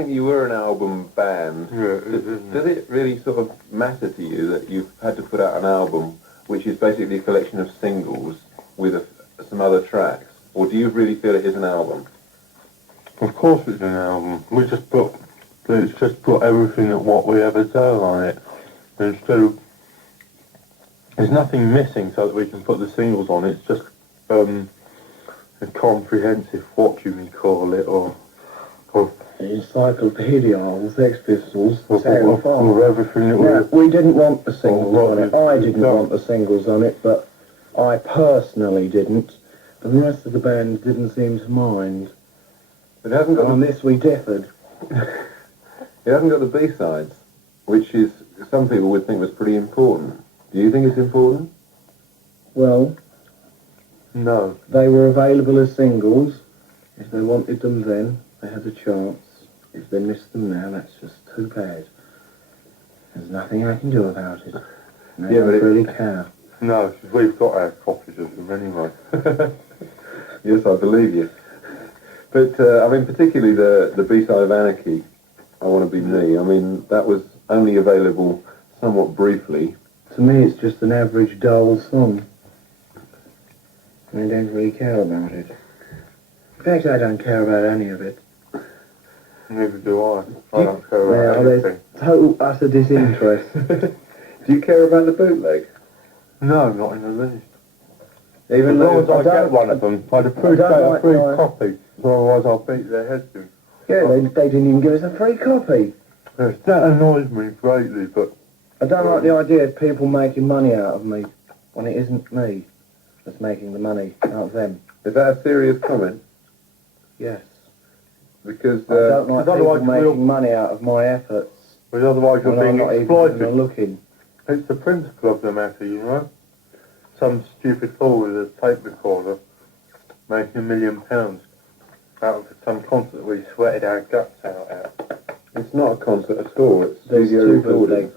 think you were an album band. Yeah, it is, isn't Does it really sort of matter to you that you've had to put out an album which is basically a collection of singles with some other tracks? Or do you really feel it is an album? Of course it's an album. It's just put everything at what we ever do on it. Instead of, there's nothing missing so that we can put the singles on. It's just a comprehensive, what you may call it, or encyclopedia of Sex Pistols, of everything that we didn't want the singles what on it. I didn't want the singles on it, but I personally didn't. But the rest of the band didn't seem to mind. It hasn't got on this we differed. It hasn't got the B-sides, which is, some people would think was pretty important. Do you think it's important? Well, no. They were available as singles. If they wanted them then, they had a chance. If they missed them now, that's just too bad. There's nothing I can do about it. And I don't really care. No, 'cause we've got our copies of them anyway. Yes, I believe you. But, I mean, particularly the B-side of Anarchy, I Want to Be Me, I mean, that was only available somewhat briefly. To me, it's just an average dull song. I don't really care about it. In fact, I don't care about any of it. Neither do I. I don't care about anything. Total, utter disinterest. Do you care about the bootleg? No, not in the least. Even as long as I get don't- one of them, I'd appreciate a free copy. Otherwise I'll beat their heads in. Yeah, they didn't even give us a free copy. Yes, that annoys me greatly, but I don't like the idea of people making money out of me when it isn't me that's making the money out of them. Is that a serious comment? Yes. Because I don't like people otherwise making money out of my efforts otherwise you're when I'm being not even exploited. looking. It's the principle of the matter, you know. Some stupid fool with a tape recorder making £1 million out of some concert we sweated our guts out at. it's not a concert at all, it's There's studio two recordings.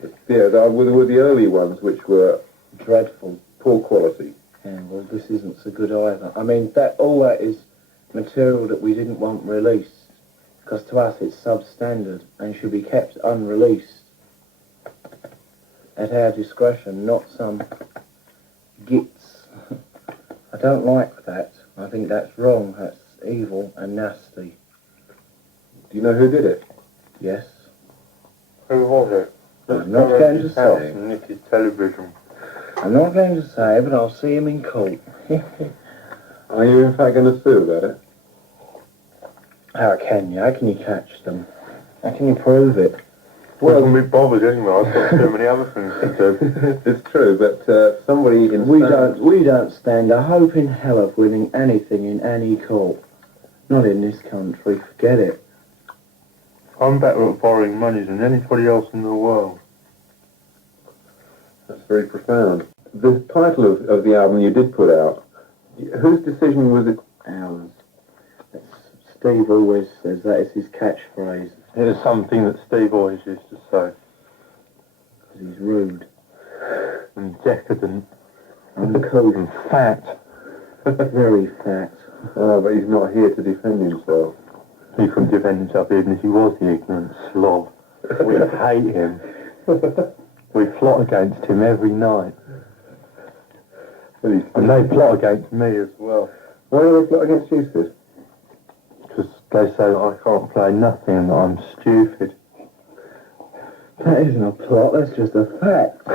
bootlegs. Yeah, they were the early ones, which were Dreadful. poor quality. Yeah, well, this isn't so good either. I mean, all that is material that we didn't want released, because to us it's substandard and should be kept unreleased at our discretion, not some gits. I don't like that. I think that's wrong. That's evil and nasty. Do you know who did it? Yes. Who was it? I'm not going to say. And nick his television. I'm not going to say, but I'll see him in court. Are you in fact going to sue about it? How can you? How can you catch them? How can you prove it? Well, can be bothered anyway. I've got too many other things to do. It's true, but somebody in We don't stand a hope in hell of winning anything in any court. Not in this country. Forget it. I'm better at borrowing money than anybody else in the world. That's very profound. The title of the album you did put out, whose decision was it? Ours. Steve always says that is his catchphrase. It is something that Steve always used to say. Because he's rude. And decadent. Uncouth. And fat. Very fat. Oh, but he's not here to defend himself. He couldn't defend himself even if he was the ignorant slob. We hate him. We plot against him every night. And they plot against me as well. Why do they plot against you, Sid? Because they say that I can't play nothing and that I'm stupid. That isn't a plot, that's just a fact.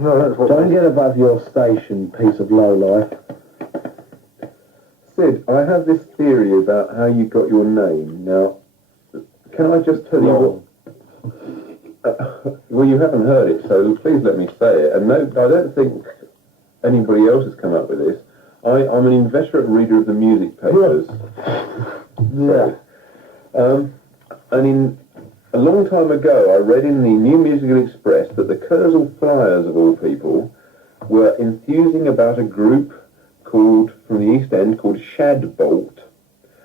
No, that's what... Don't get above your station, piece of lowlife. Sid, I have this theory about how you got your name. Now, can I just tell you what... well, you haven't heard it, so please let me say it. And no, I don't think anybody else has come up with this. I'm an inveterate reader of the music papers. Yeah. And a long time ago, I read in the New Musical Express that the Kursaal Flyers, of all people, were enthusing about a group from the East End called Shadbolt.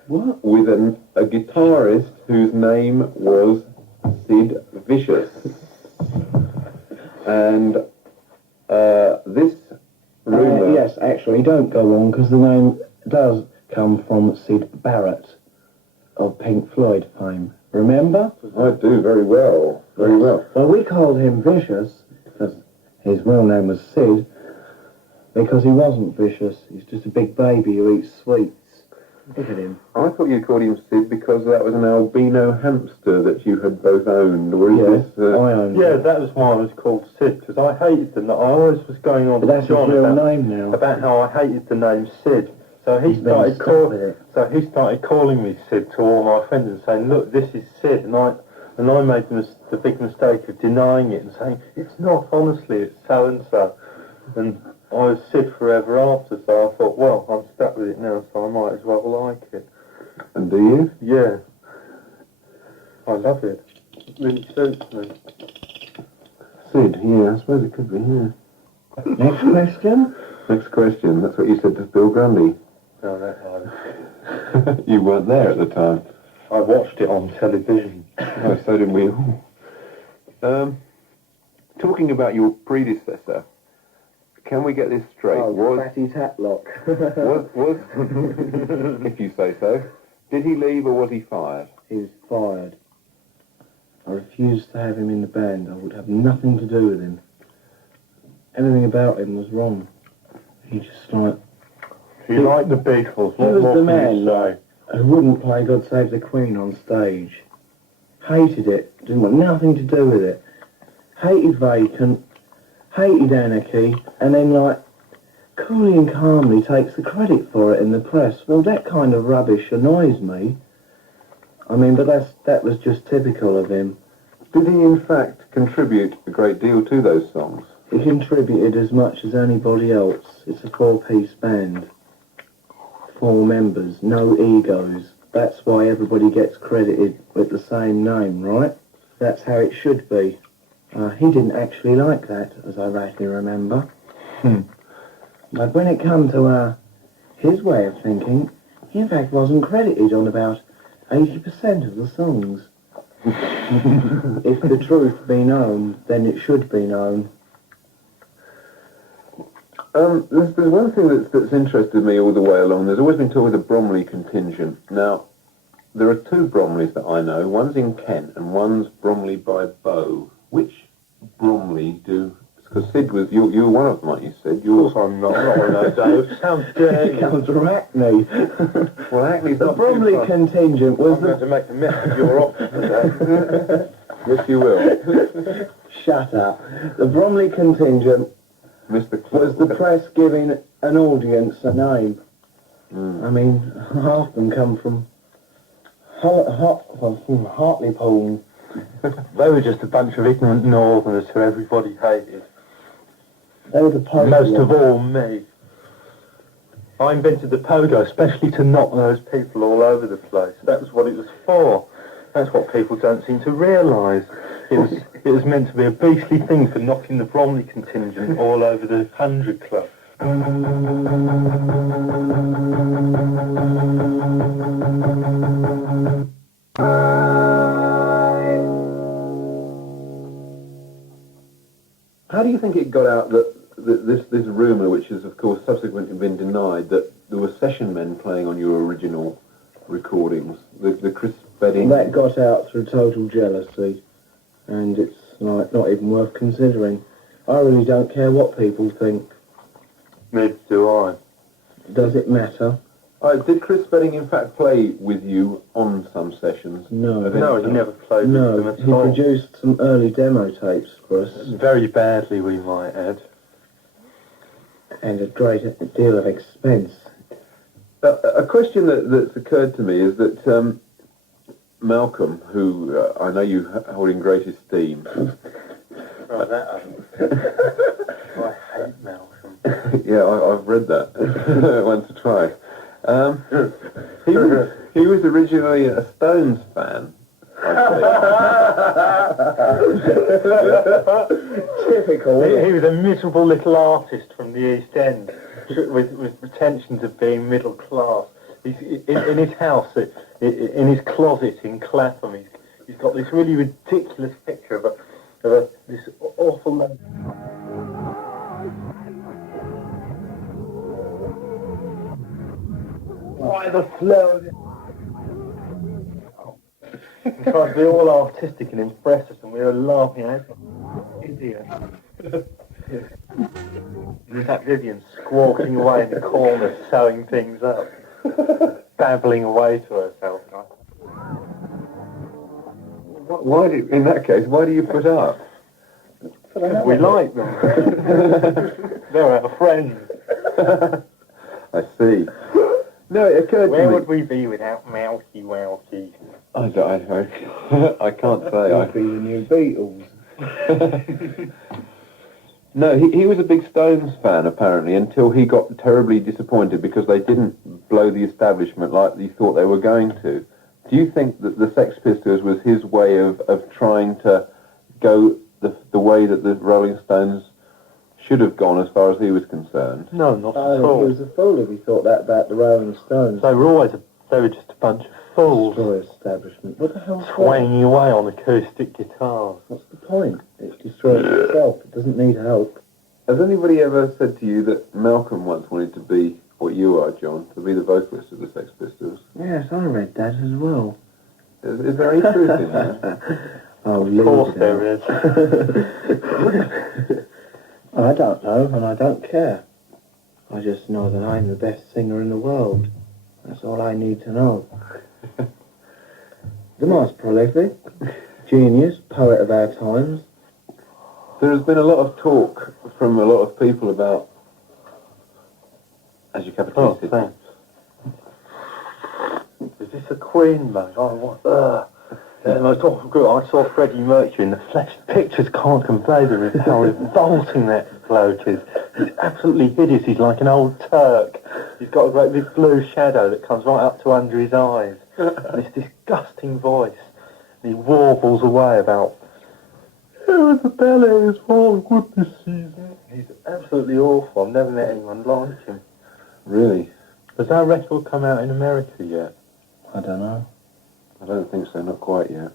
What? With a guitarist whose name was Sid Vicious. And this rumour... yes, actually, don't go on, because the name does come from Sid Barrett of Pink Floyd fame. Remember? I do, very well. Very well. Well, we called him Vicious because his real name was Sid, because he wasn't vicious. He's just a big baby who eats sweets. Look at him. I thought you called him Sid because that was an albino hamster that you had both owned. Or is Yes, this, I owned Yeah, him. that was why I was called Sid, because I hated the name. I always was going on But that's to his John real about, name now. about how I hated the name Sid. So he He's better stop with it. started calling me Sid to all my friends and saying, "Look, this is Sid," and I made the big mistake of denying it and saying, "It's not. Honestly, it's so and so." And I was Sid forever after. So I thought, well, I'm stuck with it now, so I might as well like it. And do you? Yeah, I love it. It really suits me. Sid, yeah, I suppose it could be, yeah. Next question? Next question. That's what you said to Bill Grundy. No, that You weren't there at the time. I watched it on television. Oh, so did we all. Talking about your predecessor, can we get this straight? Fatty Tatlock. was if you say so, did he leave or was he fired? He's fired. I refused to have him in the band. I would have nothing to do with him. Everything about him was wrong. He just like... He liked the Beatles. He What was more the can man, you say? who wouldn't play God Save the Queen on stage. Hated it. Didn't want nothing to do with it. Hated Vacant. Hated Anarchy. And then, like, coolly and calmly takes the credit for it in the press. Well, that kind of rubbish annoys me. I mean, but that was just typical of him. Did he in fact contribute a great deal to those songs? He contributed as much as anybody else. It's a four-piece band. 4 members, no egos. That's why everybody gets credited with the same name, right? That's how it should be. He didn't actually like that, as I rightly remember. But when it come to his way of thinking, he in fact wasn't credited on about 80% of the songs. If the truth be known, then it should be known. There's one thing that's interested me all the way along. There's always been talk of the Bromley contingent. Now, there are 2 Bromleys that I know. One's in Kent and one's Bromley by Bow. Which Bromley do... Because Sid was... You were one of them, like you said. Of course I'm not. I'm not one of those. How dare Here you? comes Hackney. Well, Hackney's The not too Bromley far. contingent was I'm going to make a mess of your office today. Yes, you will. Shut up. The Bromley contingent Mr. was the press giving an audience a name. Mm. I mean, half of them come from Hartlepool. They were just a bunch of ignorant northerners who everybody hated. They were the post. Most of all me. I invented the pogo especially to knock those people all over the place. That was what it was for. That's what people don't seem to realise. It was meant to be a beastly thing for knocking the Bromley contingent all over the 100 Club. How do you think it got out that this rumour, which has of course subsequently been denied, that there were session men playing on your original recordings, the Chris Bedding? That got out through total jealousy, and it's like not even worth considering. I really don't care what people think. Neither do I. Does it matter? Did Chris Bedding in fact play with you on some sessions? No. No, he never played with No, them he at all. produced some early demo tapes for us, Very badly, we might add. and a great deal of expense. A question that's occurred to me is that Malcolm, who I know you hold in great esteem, Right, that I hate Malcolm. yeah, I've read that once or twice. He was originally a Stones fan. Typical, isn't it? He was a miserable little artist from the East End with pretensions of being middle class. He's in his house, in his closet in Clapham. He's got this really ridiculous picture of this awful. Why the flow? We tried to be all artistic and impress us, and we were laughing at it. Idiot. There's that Vivian squawking away in the corner, sewing things up, babbling away to herself. Why do, in that case, why do you put up? Because we like them. They're our friends. I see. No, it occurred to Where me. would we be without Mousy Wowsy? I can't say. It'll be the new Beatles. No, he was a big Stones fan, apparently, until he got terribly disappointed because they didn't blow the establishment like he thought they were going to. Do you think that the Sex Pistols was his way of trying to go the way that the Rolling Stones should have gone as far as he was concerned? No, not I at think he all. was a fool if he thought that about the Rolling Stones. They were just a bunch of fools, Destroy establishment. What the hell's that? swinging away on acoustic guitars. What's the point? It destroys itself. It doesn't need help. Has anybody ever said to you that Malcolm once wanted to be what you are, John, to be the vocalist of the Sex Pistols? Yes, I read that as well. Is there any truth in that? Oh, Of course there is. I don't know, and I don't care. I just know that I'm the best singer in the world. That's all I need to know. The most prolific, genius, poet of our times. There has been a lot of talk from a lot of people about, as you Oh, capitalised, thanks. Is this a Queen, mate? Oh, what? The most awful group. I saw Freddie Mercury in the flesh. Pictures can't convey how revolting that bloke is. He's absolutely hideous. He's like an old Turk. He's got a great big blue shadow that comes right up to under his eyes. And this disgusting voice. And he warbles away about, "Oh, the ballet is all good this season." He's absolutely awful. I've never met anyone like him. Really? Has that record come out in America yet? I don't know. I don't think so, not quite yet.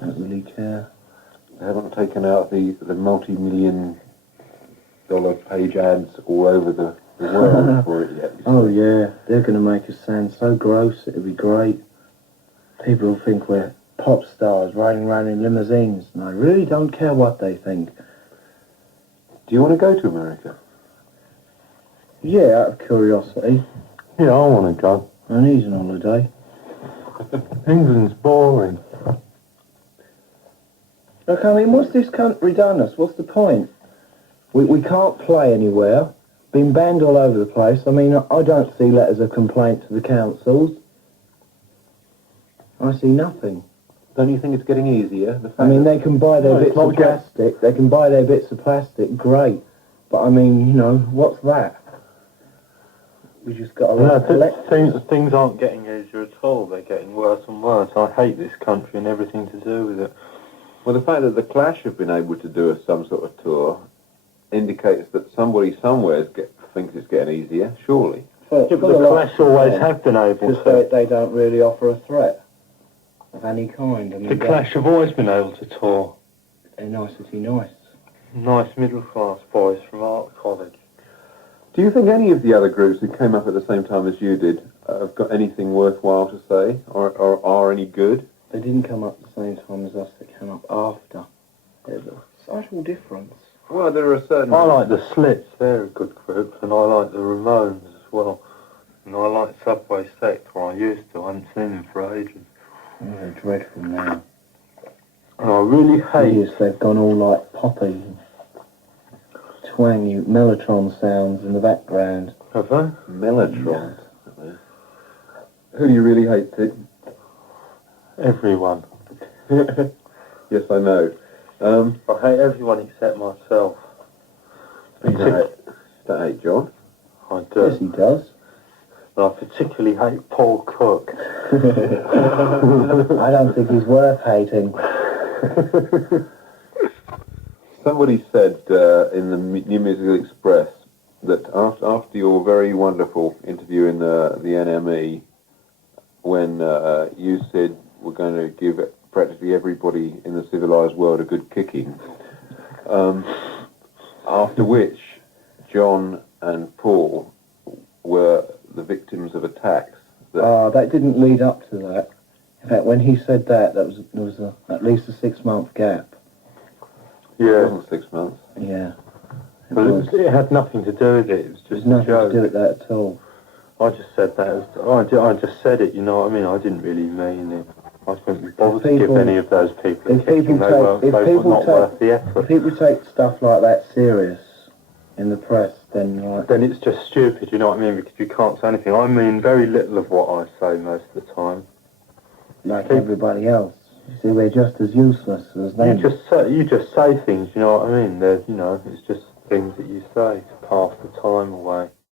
Don't really care. They haven't taken out the multi-million dollar page ads all over the world for it yet. you Oh see. yeah, they're going to make us sound so gross, it'll be great. People will think we're pop stars riding around in limousines, and I really don't care what they think. Do you want to go to America? Yeah, out of curiosity. Yeah, I want to go. I need an holiday. England's boring. Look, I mean, what's this country done us? What's the point? We can't play anywhere. Been banned all over the place. I mean, I don't see letters of complaint to the councils. I see nothing. Don't you think it's getting easier? The fact I mean, that- they can buy their No, it's bits not of plastic. They can buy their bits of plastic. Great. But I mean, you know, what's that? We just got to collect. Things aren't getting easier at all. They're getting worse and worse. I hate this country and everything to do with it. Well, the fact that the Clash have been able to do some sort of tour indicates that somebody somewhere thinks it's getting easier, surely. Yeah, but the Clash always have been able Because to. they don't really offer a threat of any kind. I mean, The Clash have always been able to tour. they're nicety nice. Nice middle-class boys from art college. Do you think any of the other groups who came up at the same time as you did have got anything worthwhile to say, or are any good? They didn't come up at the same time as us. They came up after. There's a subtle difference. Well, there are certain... I like the Slits. They're a good group, and I like the Ramones as well. And I like Subway Sect, or I used to. I haven't seen them for ages. Oh, they're dreadful now. And I really hate... Yes, they've gone all like poppy, twangy mellotron sounds in the background. Have they? Mellotron. Who do you really hate, Sid? Everyone. Yes, I know. I hate everyone except myself. You don't hate John. I Yes, do. he does. And I particularly hate Paul Cook. I don't think he's worth hating. Somebody said in the New Musical Express that after your very wonderful interview in the NME, when you said we're going to give practically everybody in the civilized world a good kicking, after which John and Paul were the victims of attacks. That didn't lead up to that. In fact, when he said that, there was at least a 6-month gap. It Yeah, wasn't 6 months. Yeah. but it had nothing to do with it. It was There's just a nothing joke. to do with that at all. I just said that. I just said it. You know what I mean? I didn't really mean it. I couldn't be bothered to give people- any of those people a if kick, people and they take- weren't. if They were people not take- worth the If effort. people take stuff like that serious in the press, then Then it's just stupid. You know what I mean? Because you can't say anything. I mean very little of what I say most of the time. like people- everybody else. You see, we're just as useless as them. You just say things. You know what I mean? They're, you know, it's just things that you say to pass the time away.